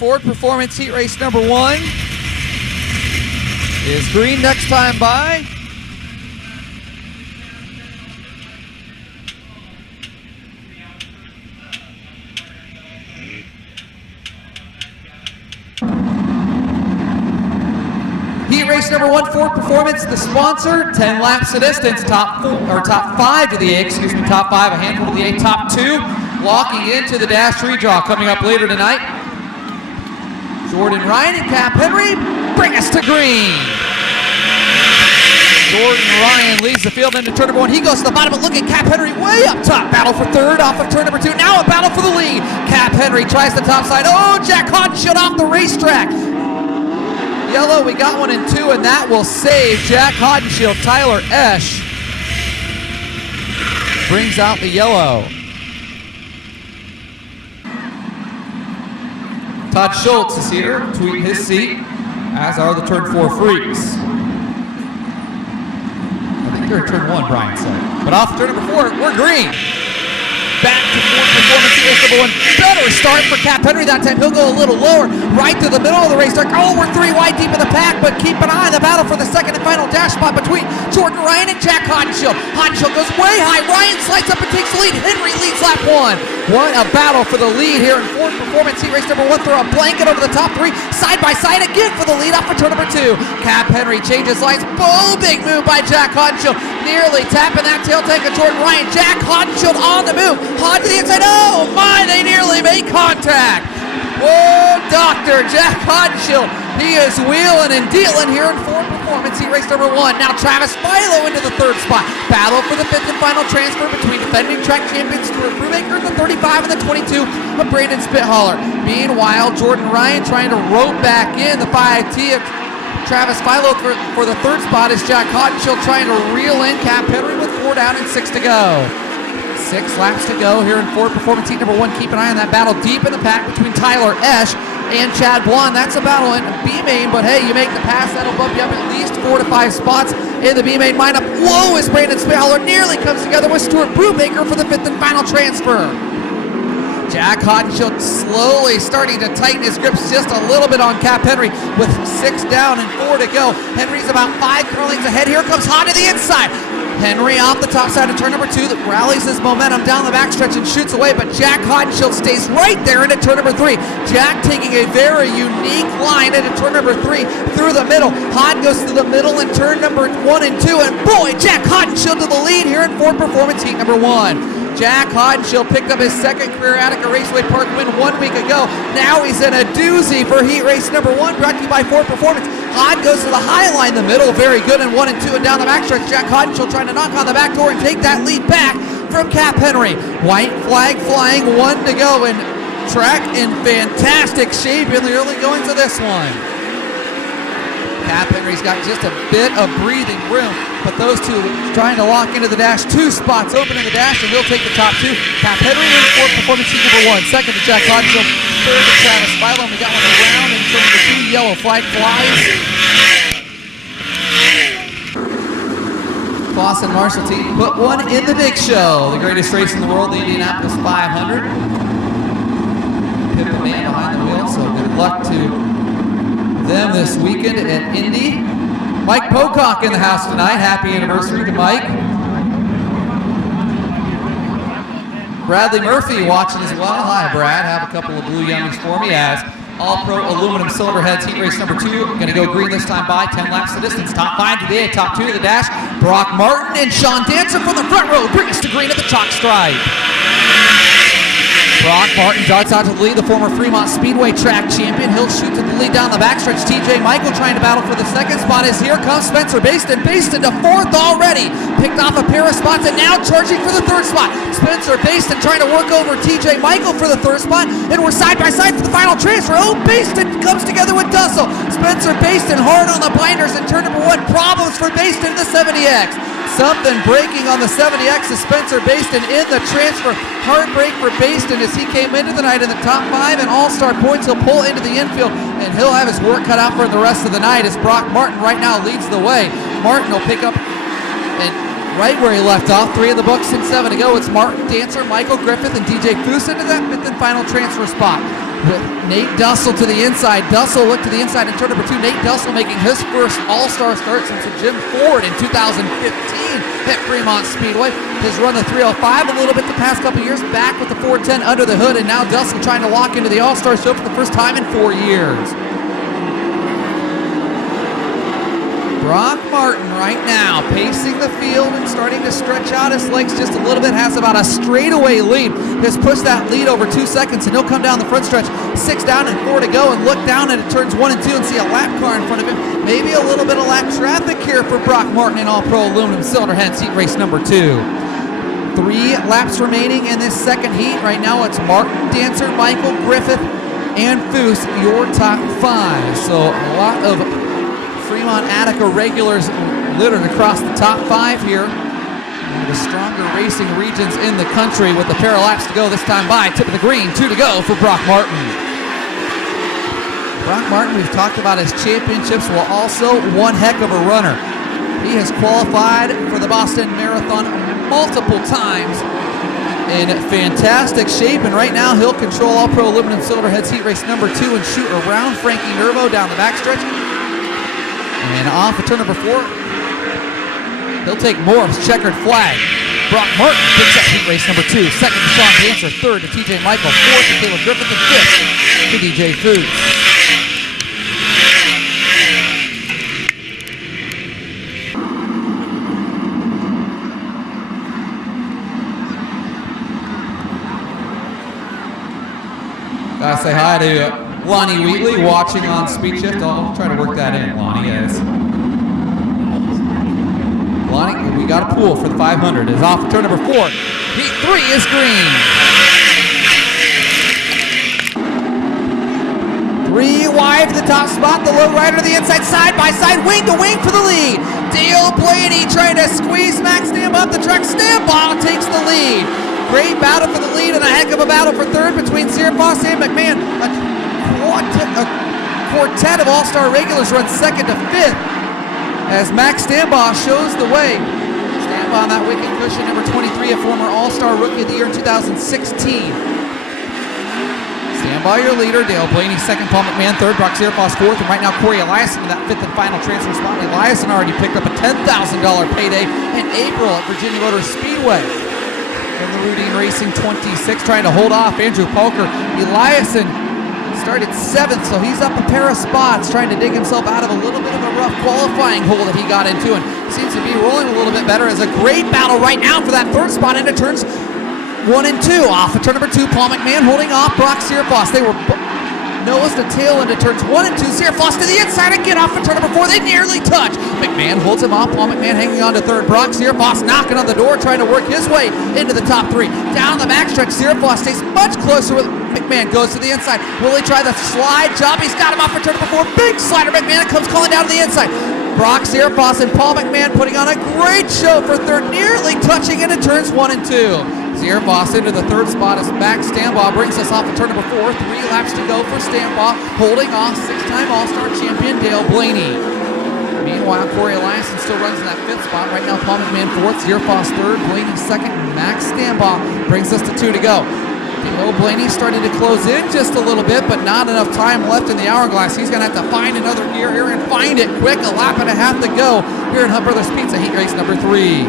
Ford Performance Heat Race number 1 is green next time by. Heat race number 1, Ford Performance, the sponsor, 10 laps of distance, top 5 to the A, top 5, a handful to the A, top 2, locking into the dash redraw coming up later tonight. Jordan Ryan and Cap Henry bring us to green. Jordan Ryan leads the field into turn number 1. He goes to the bottom, but look at Cap Henry way up top. Battle for third off of turn number 2. Now a battle for the lead. Cap Henry tries the top side. Oh, Jack Hodenshield off the racetrack. Yellow, we got 1 and 2, and that will save Jack Hodenshield. Tyler Esch brings out the yellow. Todd Schultz is here, tweeting his seat, as are the turn 4 freaks. I think they're in turn 1, Brian said. But off turn number 4, we're green. Back to Ford Performance Heat race number 1. Better start for Cap Henry that time. He'll go a little lower, right to the middle of the racetrack. Oh, we're 3 wide deep in the pack, but keep an eye on the battle for the second and final dash spot between Jordan Ryan and Jack Hodenshield. Hodenshield goes way high. Ryan slides up and takes the lead. Henry leads lap 1. What a battle for the lead here in Ford Performance Heat race number 1. Throw a blanket over the top 3. Side by side again for the lead off of turn number 2. Cap Henry changes lines. Oh, big move by Jack Hodenshield. Nearly tapping that tail tank of Jordan Ryan. Jack Hodenshield on the move. Hod to the inside. Oh my, they nearly made contact. Whoa, Dr. Jack Hodenshield. He is wheeling and dealing here in Ford Performance Heat race number 1. Now Travis Philo into the 3rd spot. Battle for the 5th and final transfer between defending track champions Stuart Brubaker, the 35 and the 22 of Brandon Spithaler. Meanwhile, Jordan Ryan trying to rope back in the 5T of Travis Philo for the 3rd spot is Jack Hodenshield trying to reel in Cap Henry with 4 down and 6 to go. 6 laps to go here in Ford Performance Heat number 1. Keep an eye on that battle deep in the pack between Tyler Esch and Chad Blond. That's a battle in B-Main, but hey, you make the pass, that'll bump you up at least 4 to 5 spots in the B-Main lineup. Whoa, as Brandon Spithaler nearly comes together with Stuart Brubaker for the 5th and final transfer. Jack Hodenshield slowly starting to tighten his grips just a little bit on Cap Henry with 6 down and 4 to go. Henry's about 5 car lengths ahead. Here comes Hod to the inside. Henry off the top side of turn number 2 that rallies his momentum down the backstretch and shoots away, but Jack Hodenshield stays right there into turn number 3. Jack taking a very unique line into turn number 3 through the middle. Hod goes through the middle in turn number 1 and 2, and boy, Jack Hodenshield to the lead here in Ford Performance Heat number 1. Jack Hodenshield picked up his 2nd career Attica Raceway Park win 1 week ago. Now he's in a doozy for Heat race number 1, brought to you by Ford Performance. Hod goes to the high line, the middle, very good in 1 and 2, and down the backstretch. Jack Hodenshield trying to knock on the back door and take that lead back from Cap Henry. White flag flying, 1 to go, and track in fantastic shape in the early goings of this one. Cap Henry's got just a bit of breathing room, but those two trying to lock into the dash. 2 spots open in the dash, and we'll take the top 2. Cap Henry in Ford Performance Heat number 1. 2nd to Jack Hodenshield. 3rd to Travis Philo. We got 1 around in turn number 2. Yellow flag flies. Foss and Marshall team put 1 in the big show. The greatest race in the world, the Indianapolis 500. Pip the man behind the wheel, so good luck to them this weekend at Indy. Mike Pocock in the house tonight. Happy anniversary to Mike. Bradley Murphy watching as well. Hi, Brad. Have a couple of blue yummies for me as All-Pro Aluminum Cylinder Heads Heat Race number 2. Going to go green this time by 10 laps of distance. Top 5 to the A, top 2 to the dash. Brock Martin and Sean Dancer from the front row bring us to green at the chalk stripe. Brock Martin darts out to the lead, the former Fremont Speedway track champion. He'll shoot to the lead down the backstretch. TJ Michael trying to battle for the 2nd spot as here comes Spencer Baston. Baston to 4th already. Picked off a pair of spots and now charging for the 3rd spot. Spencer Baston trying to work over TJ Michael for the 3rd spot, and we're side by side for the final transfer. Oh, Baston comes together with Dussel. Spencer Baston hard on the binders in turn number 1. Problems for Baston in the 70X. Something breaking on the 70X is Spencer Baston in the transfer. Heartbreak for Baston as he came into the night in the top 5 and all-star points. He'll pull into the infield, and he'll have his work cut out for the rest of the night as Brock Martin right now leads the way. Martin will pick up and right where he left off. 3 in the books and 7 to go. It's Martin, Dancer, Michael Griffith, and DJ Foose into that 5th and final transfer spot. with Nate Dussel to the inside. Dussel looked to the inside in turn number 2. Nate Dussel making his first all-star start since Jim Ford in 2015 at Fremont Speedway. Has run the 305 a little bit the past couple years, back with the 410 under the hood, and now Dussel trying to lock into the all-star show for the first time in 4 years. Brock Martin right now pacing the field and starting to stretch out his legs just a little bit. Has about a straightaway lead. Has pushed that lead over 2 seconds, and he'll come down the front stretch. 6 down and 4 to go, and look down at it turns 1 and 2 and see a lap car in front of him. Maybe a little bit of lap traffic here for Brock Martin in All-Pro Aluminum Cylinder Heads Heat Race number 2. 3 laps remaining in this second heat. Right now it's Martin, Dancer, Michael, Griffith, and Foose, your top 5. So a lot of Fremont Attica regulars littered across the top 5 here. One of the stronger racing regions in the country with a pair of laps to go this time by. Tip of the green, 2 to go for Brock Martin. Brock Martin, we've talked about his championships, well also one heck of a runner. He has qualified for the Boston Marathon multiple times in fantastic shape, and right now he'll control All-Pro Aluminum Cylinder Heads Heat Race number 2 and shoot around Frankie Nervo down the backstretch. And off of turn number 4, he'll take Morris checkered flag. Brock Martin picks up heat race number 2. Second to Sean Dancer, third to TJ Michael, fourth to Caleb Griffith, and fifth to DJ Food. Gotta say hi to Lonnie Wheatley watching on Speed Shift. I'll try to work that in, Lonnie. Yes. Lonnie, we got a pool for the 500. Is off turn number 4. Heat 3 is green. 3 wide to the top spot. The low rider to the inside, side by side, wing to wing for the lead. Dale Blaney trying to squeeze Max Stambaugh up the track. Stambaugh takes the lead. Great battle for the lead and a heck of a battle for third between Sierra Foss and McMahon. A quartet of all-star regulars runs second to 5th as Max Stambaugh shows the way. Stambaugh on that wicked cushion, number 23, a former all-star rookie of the year in 2016. Stambaugh your leader, Dale Blaney second, Paul McMahon third, Brock Sierra Foss fourth, and right now Corey Eliason in that 5th and final transfer spot. Eliason already picked up a $10,000 payday in April at Virginia Motor Speedway. And the Rudine Racing 26 trying to hold off Andrew Polker. Eliason started 7th, so he's up a pair of spots trying to dig himself out of a little bit of a rough qualifying hole that he got into, and seems to be rolling a little bit better. As a great battle right now for that 3rd spot into turns 1 and 2. Off of turn number 2, Paul McMahon holding off Brock Sierra Foss. They were nose to tail into turns 1 and 2. Sierra Foss to the inside again off of turn number 4. They nearly touch. McMahon holds him off. Paul McMahon hanging on to 3rd. Brock Sierra Foss knocking on the door, trying to work his way into the top 3. Down the backstretch, Sierra Foss stays much closer with McMahon, goes to the inside. Will he try the slide job? He's got him off for turn number 4. Big slider. McMahon comes calling down to the inside. Brock Sierra Foss and Paul McMahon putting on a great show for 3rd, nearly touching into turns 1 and 2. Sierra Foss into the 3rd spot as Max Stambaugh brings us off of turn number 4. 3 laps to go for Stambaugh, holding off 6-time All-Star champion Dale Blaney. Meanwhile, Corey Eliason still runs in that 5th spot. Right now, Paul McMahon 4th, Sierra Foss 3rd, Blaney 2nd, and Max Stambaugh brings us to 2 to go. Dale Blaney starting to close in just a little bit, but not enough time left in the hourglass. He's going to have to find another gear here and find it quick. A lap and a half to go here in Hunt Brothers Pizza Heat Race number 3.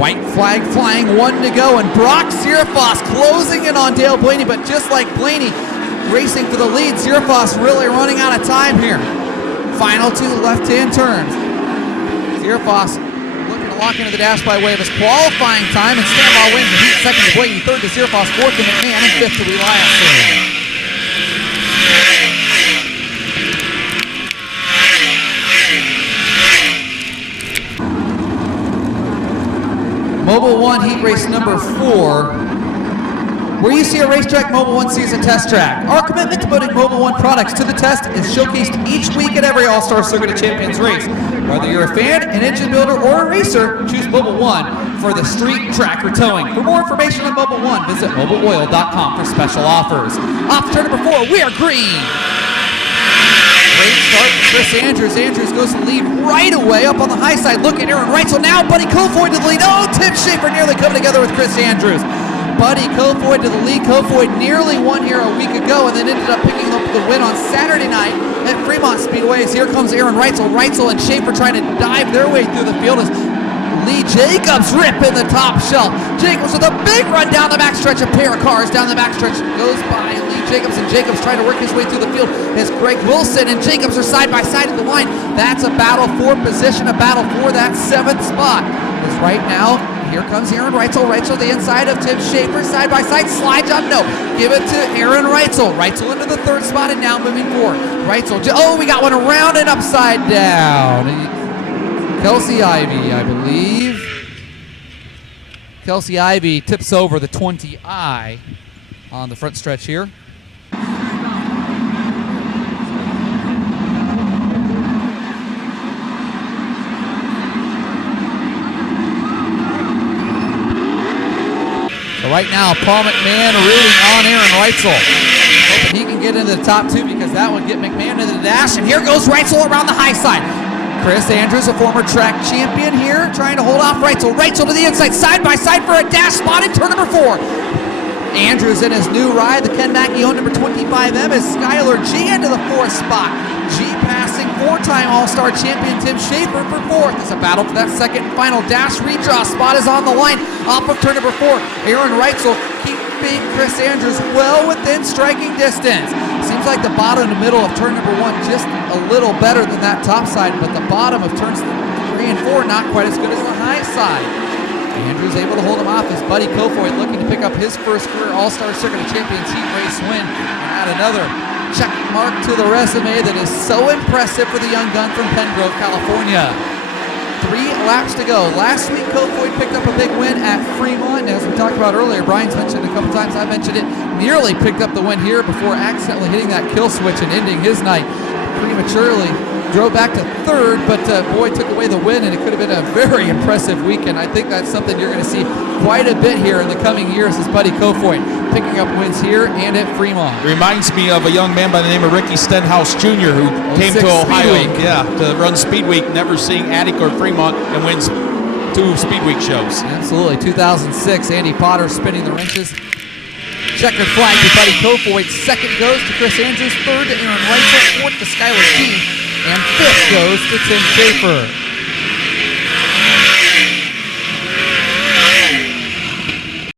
White flag flying, 1 to go, and Brock Sierra Foss closing in on Dale Blaney, but just like Blaney racing for the lead, Sierra Foss really running out of time here. Final 2 left-hand turns. Sierra Foss looking to lock into the dash by way of his qualifying time, and Stambaugh wins the heat, 2nd to Blaney, 3rd to Sierra Foss, 4th to McMahon, and 5th to Eliason. Mobil 1 heat race number 4, where you see a racetrack Mobil 1 sees a test track. Our commitment to putting Mobil 1 products to the test is showcased each week at every All-Star Circuit of Champions race. Whether you're a fan, an engine builder, or a racer, choose Mobil 1 for the street, track, or towing. For more information on Mobil 1, visit mobiloil.com for special offers. Off turn number 4, we are green. Great start for Chris Andrews. Andrews goes to the lead right away up on the high side. Look at Aaron Reitzel now. Buddy Kofoid to the lead. Oh, Tim Schaefer nearly coming together with Chris Andrews. Buddy Kofoid to the lead. Kofoid nearly won here a week ago and then ended up picking up the win on Saturday night at Fremont Speedway. As here comes Aaron Reitzel. Reitzel and Schaefer trying to dive their way through the field as Lee Jacobs ripping the top shelf. Jacobs with a big run down the backstretch. A pair of cars down the backstretch goes by Lee Jacobs, and Jacobs trying to work his way through the field as Greg Wilson and Jacobs are side by side at the line. That's a battle for position, a battle for that 7th spot. Because right now, here comes Aaron Reitzel. Reitzel the inside of Tim Schaefer, side by side, slide job, no. Give it to Aaron Reitzel. Reitzel into the 3rd spot and now moving forward. Reitzel, oh, we got one around and upside down. Kelsey Ivy, I believe. Kelsey Ivy tips over the 20I on the front stretch here. So right now, Paul McMahon really on Aaron Reitzel. Hoping he can get into the top 2 because that would get McMahon into the dash. And here goes Reitzel around the high side. Chris Andrews, a former track champion here, trying to hold off Reitzel. Reitzel to the inside, side by side for a dash spot in turn number 4. Andrews in his new ride, the Ken Mackey owned number 25M, is Skylar G into the 4th spot. G passing 4-time All-Star champion Tim Schaefer for 4th. It's a battle for that 2nd and final dash redraw spot is on the line. Off of turn number 4, Aaron Reitzel keeping Chris Andrews well within striking distance. Seems like the bottom and middle of turn number 1 just a little better than that top side, but the bottom of turns 3 and 4 not quite as good as the high side. Andrews able to hold him off as Buddy Kofoid looking to pick up his first career All-Star Circuit of Champions heat race win and add another check mark to the resume that is so impressive for the young gun from Pengrove, California. 3 laps to go. Last week, Kofoid picked up a big win at Fremont. As we talked about earlier, Brian's mentioned it a couple times, I mentioned it, nearly picked up the win here before accidentally hitting that kill switch and ending his night prematurely. Drove back to 3rd, but boy, took away the win, and it could have been a very impressive weekend. I think that's something you're going to see quite a bit here in the coming years as Buddy Kofoid picking up wins here and at Fremont. Reminds me of a young man by the name of Ricky Stenhouse Jr. who came to Ohio to run Speed Week, never seeing Attica or Fremont, and wins 2 Speed Week shows. Absolutely. 2006, Andy Potter spinning the wrenches. Checkered flag to Buddy Kofoid. 2nd goes to Chris Andrews. 3rd to Aaron Reitzel. 4th to Skylar G. And 5th goes to Tim Schaefer.